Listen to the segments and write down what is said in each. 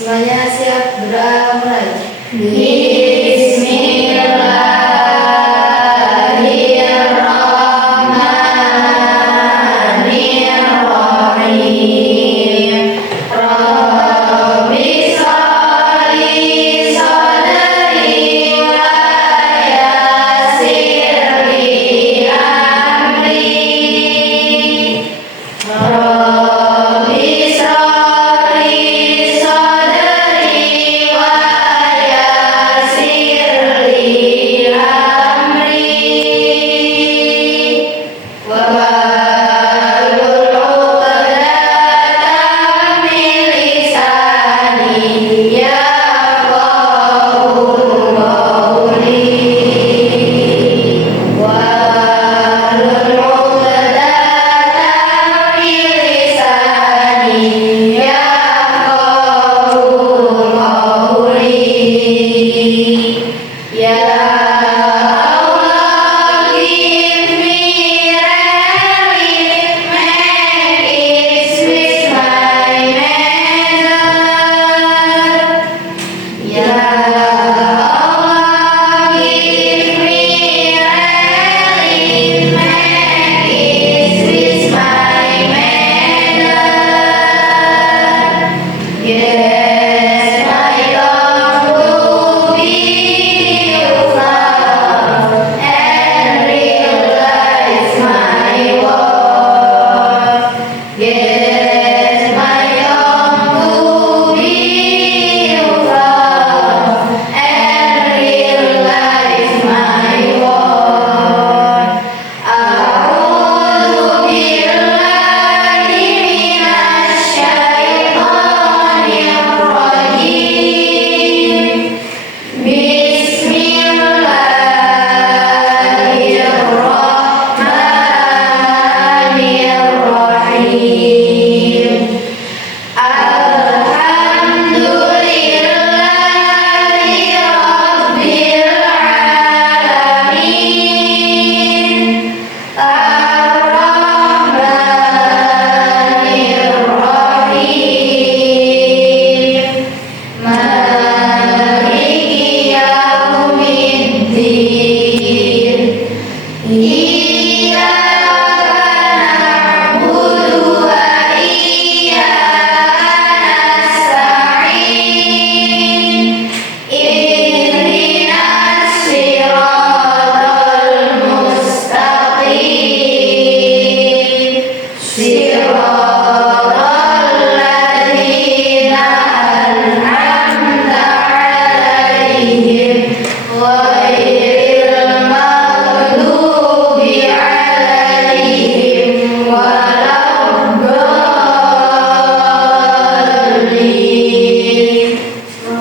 Semuanya siap, berdoa mulai. Bismillahirrahmanirrahim. Rabbi sholli sholli wa yassir li amri. Rabbi sholli sholli wa yassir li amri. Wa bahlul 'uqdatam min lisani yafqahu qawli. Wa bahlul 'uqdatam min lisani yafqahu qawli. Ya Allah, give me relief, make it sweet my manner. Ya Allah, give me relief, make it sweet my manner. Yes, my love will be love and realize my worth. Yes, my love will be love and realize my worth. A'udzu billahi minasy syaithanir rajim. Bismillahirrahmanirrahim. Alhamdulillahi rabbil alamin. Ar-Rahmanir-Rahim. Maliki yaumiddin. Iyyaka na'budu wa iyyaka nasta'in. Ihdinas siratal mustaqim. Siratal ladzina an'amta 'alaihim ghairil maghdubi 'alaihim waladdallin.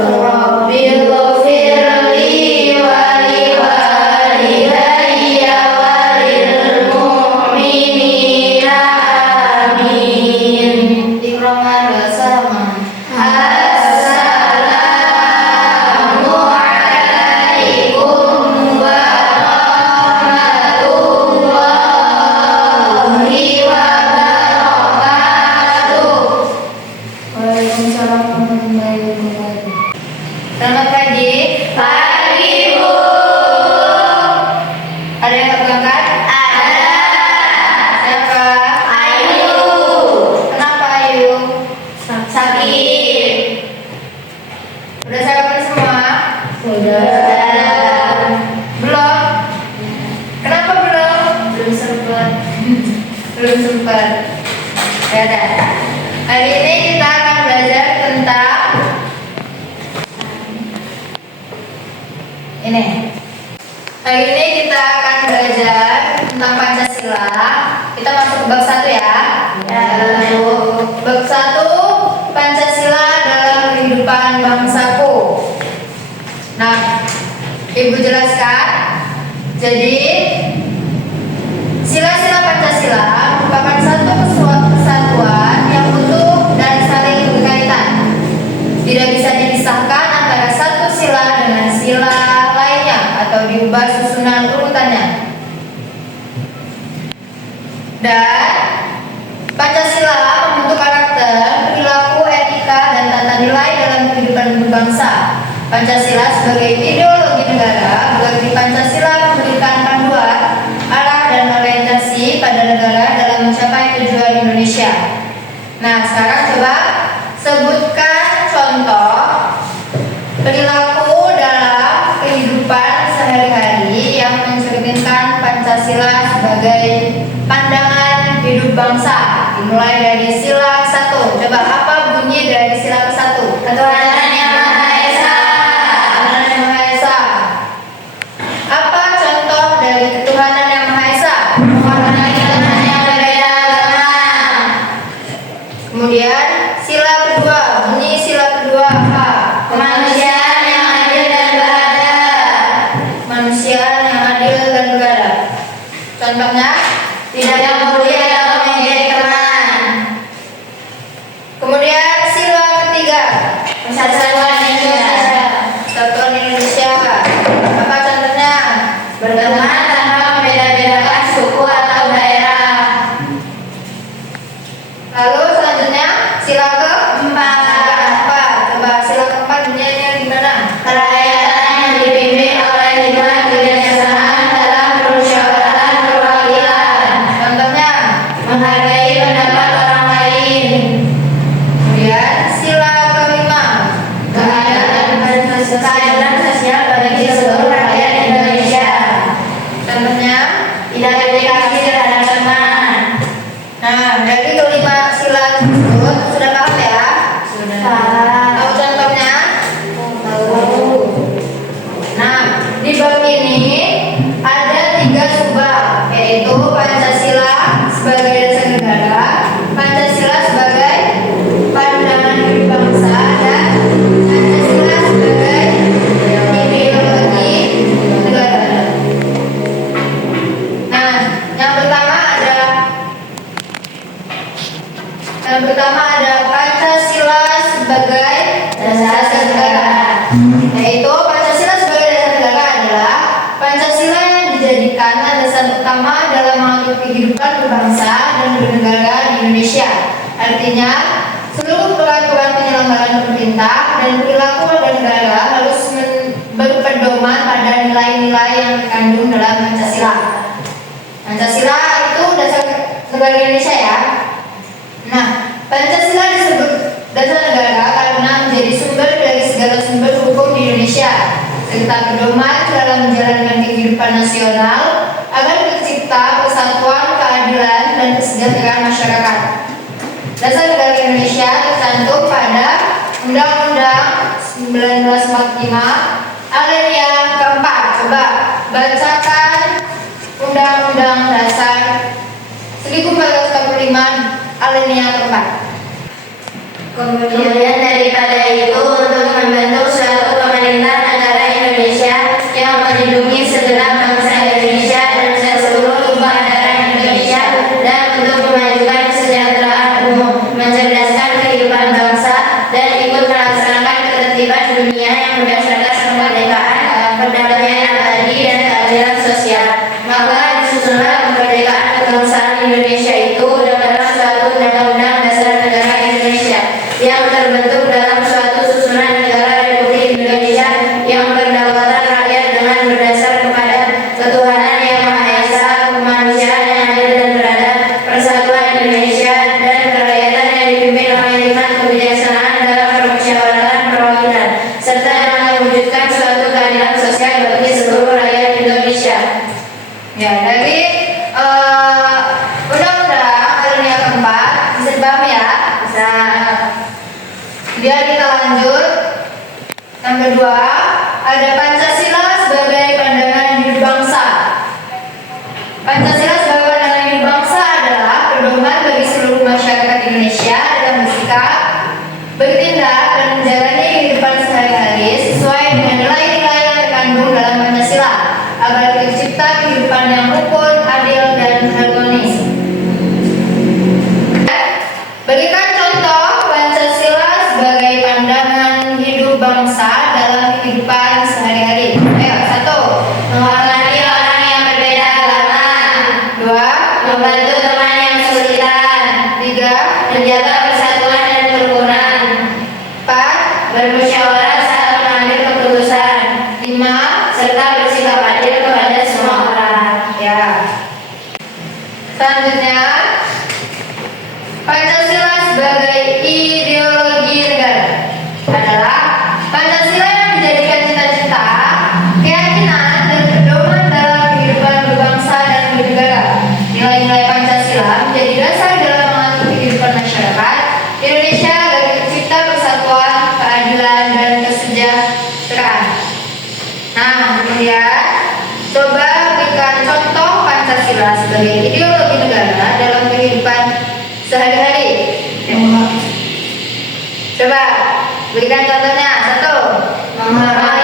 Rabbil ighfirli wa liwalidayya wa lil mu'minina amin. Iqra bersama. Assalamualaikum warahmatullahi wabarakatuh. Waalaikumsalam warahmatullahi wabarakatuh. Selamat pagi. Pagi, Bu. Ada yang berangkat? Ada. Siapa? Ayu. Kenapa Ayu? Sakit. Udah sarapan semua? Sudah. Belum? Kenapa belum? Belum sempat. Belum sempat. Ya udah. Hari ini kita akan belajar tentang ini. Hari ini kita akan belajar tentang Pancasila. Kita masuk ke bab 1 ya. Bab 1, Pancasila dalam kehidupan bangsaku. Nah, Ibu jelaskan. Jadi, sila-sila Pancasila merupakan satu kesatuan yang utuh dan saling berkaitan. Tidak bisa dipisahkan antara satu sila dengan sila lainnya atau diubah susunan urutannya. Dan Pancasila membentuk karakter, perilaku, etika, dan tata nilai dalam hidup bangsa. Pancasila sebagai ideologi negara berarti Pancasila memberikan panduan, arah dan orientasi pada negara dalam mencapai tujuan Indonesia. Nah, sekarang coba sebutkan contoh perilaku dalam kehidupan sehari-hari yang mencerminkan Pancasila sebagai pandangan hidup bangsa. Dimulai dari sila ke-1. Coba apa bunyi dari sila ke-1? Ketuhanan Yang Maha Esa. Ketuhanan Yang Maha Esa. Apa contoh dari ketuhanan Yang Maha Esa? Menghormati teman yang berbeda agama. Kemudian sila kedua, bunyi sila kedua apa? Kemanusiaan yang adil dan beradab. Kemanusiaan yang adil dan beradab. Contohnya, Tidak membuli atau menjadi teman. kemudian sila ketiga, Persatuan Indonesia. Persatuan Indonesia. Apa contohnya? Berteman tanpa membeda-bedakan suku atau daerah. Lalu selanjutnya sila keempat. Apa? Coba sila keempat bunyinya gimana? Kerakyatan yang dipimpin oleh hikmat kebijaksanaan dalam permusyawaratan perwakilan. Contohnya. Menghargai pendapat orang lain. Kemudian sila kelima. Keadilan sosial bagi seluruh rakyat Indonesia. Contohnya. Tidak berdikasi terhadap teman. Nah, dari kelima sila tersebut sudah paham ya? Tahu contohnya? Tahu. Nah, di bab ini ada 3 subbab, yaitu Pancasila sebagai dasar negara, Pancasila sebagai pandangan hidup bangsa, dan Pancasila sebagai ideologi negara. Nah, yang pertama ada Pancasila sebagai dasar negara. Yaitu Pancasila sebagai dasar negara adalah Pancasila yang dijadikan landasan utama dalam mengatur kehidupan berbangsa dan bernegara di Indonesia. Artinya, seluruh peraturan penyelenggaraan pemerintah dan perilaku warga negara harus berpedoman pada nilai-nilai yang terkandung dalam Pancasila. Pancasila itu dasar negara Indonesia ya. Nah, Pancasila disebut dasar negara karena menjadi sumber dari segala sumber hukum di Indonesia, serta pedoman dalam menjalankan kehidupan nasional agar tercipta persatuan, keadilan, dan kesejahteraan masyarakat. Dasar negara Indonesia tercantum pada Undang-Undang 1945 alinea keempat. Coba bacakan Undang-Undang Dasar 1445 alinea keempat. Kemudian daripada itu untuk membentuk suatu pemerintahan negara Indonesia yang melindungi segenap bangsa Indonesia dan seluruh tumpah darah Indonesia, dan untuk memajukan kesejahteraan umum, mencerdaskan kehidupan bangsa, dan ikut melaksanakan ketertiban dunia yang berdasarkan kemerdekaan, perdamaian abadi, dan keadilan sosial. Maka disusunlah kemerdekaan kebangsaan Indonesia itu dalam suatu undang-undang dasar negara Indonesia yang terbentuk dalam suatu susunan negara Republik Indonesia yang berdaulat rakyat dengan berdasar kepada ketuhanan Yang Maha Esa, kemanusiaan yang adil dan beradab, persatuan Indonesia, dan kerakyatan yang dipimpin oleh hikmat kebijaksanaan dalam permusyawaratan perwakilan, serta dalam mewujudkan suatu keadilan sosial bagi seluruh rakyat Indonesia. Ya, dari Undang-Undang alinea keempat bisa dipahami ya? Bisa. Biar kita lanjut. Yang kedua, ada Pancasila sebagai pandangan hidup bangsa. Pancasila sebagai pandangan hidup bangsa adalah pedoman bagi seluruh masyarakat Indonesia dalam bersikap, bertindak, dan menjalani kehidupan sehari-hari sesuai dengan nilai-nilai yang terkandung dalam Pancasila agar tercipta kehidupan yang rukun, adil, dan harmonis. Berikan contoh Pancasila sebagai pandangan hidup bangsa dalam kehidupan sehari-hari. Ayo, 1. Menghormati orang yang berbeda agama. 2. Membantu teman yang kesulitan. 3. Menjaga persatuan dan kerukunan. 4. Bermusyawarah Pancasila sebagai ideologi negara dalam kehidupan sehari-hari? Coba berikan contohnya. 1. Memahami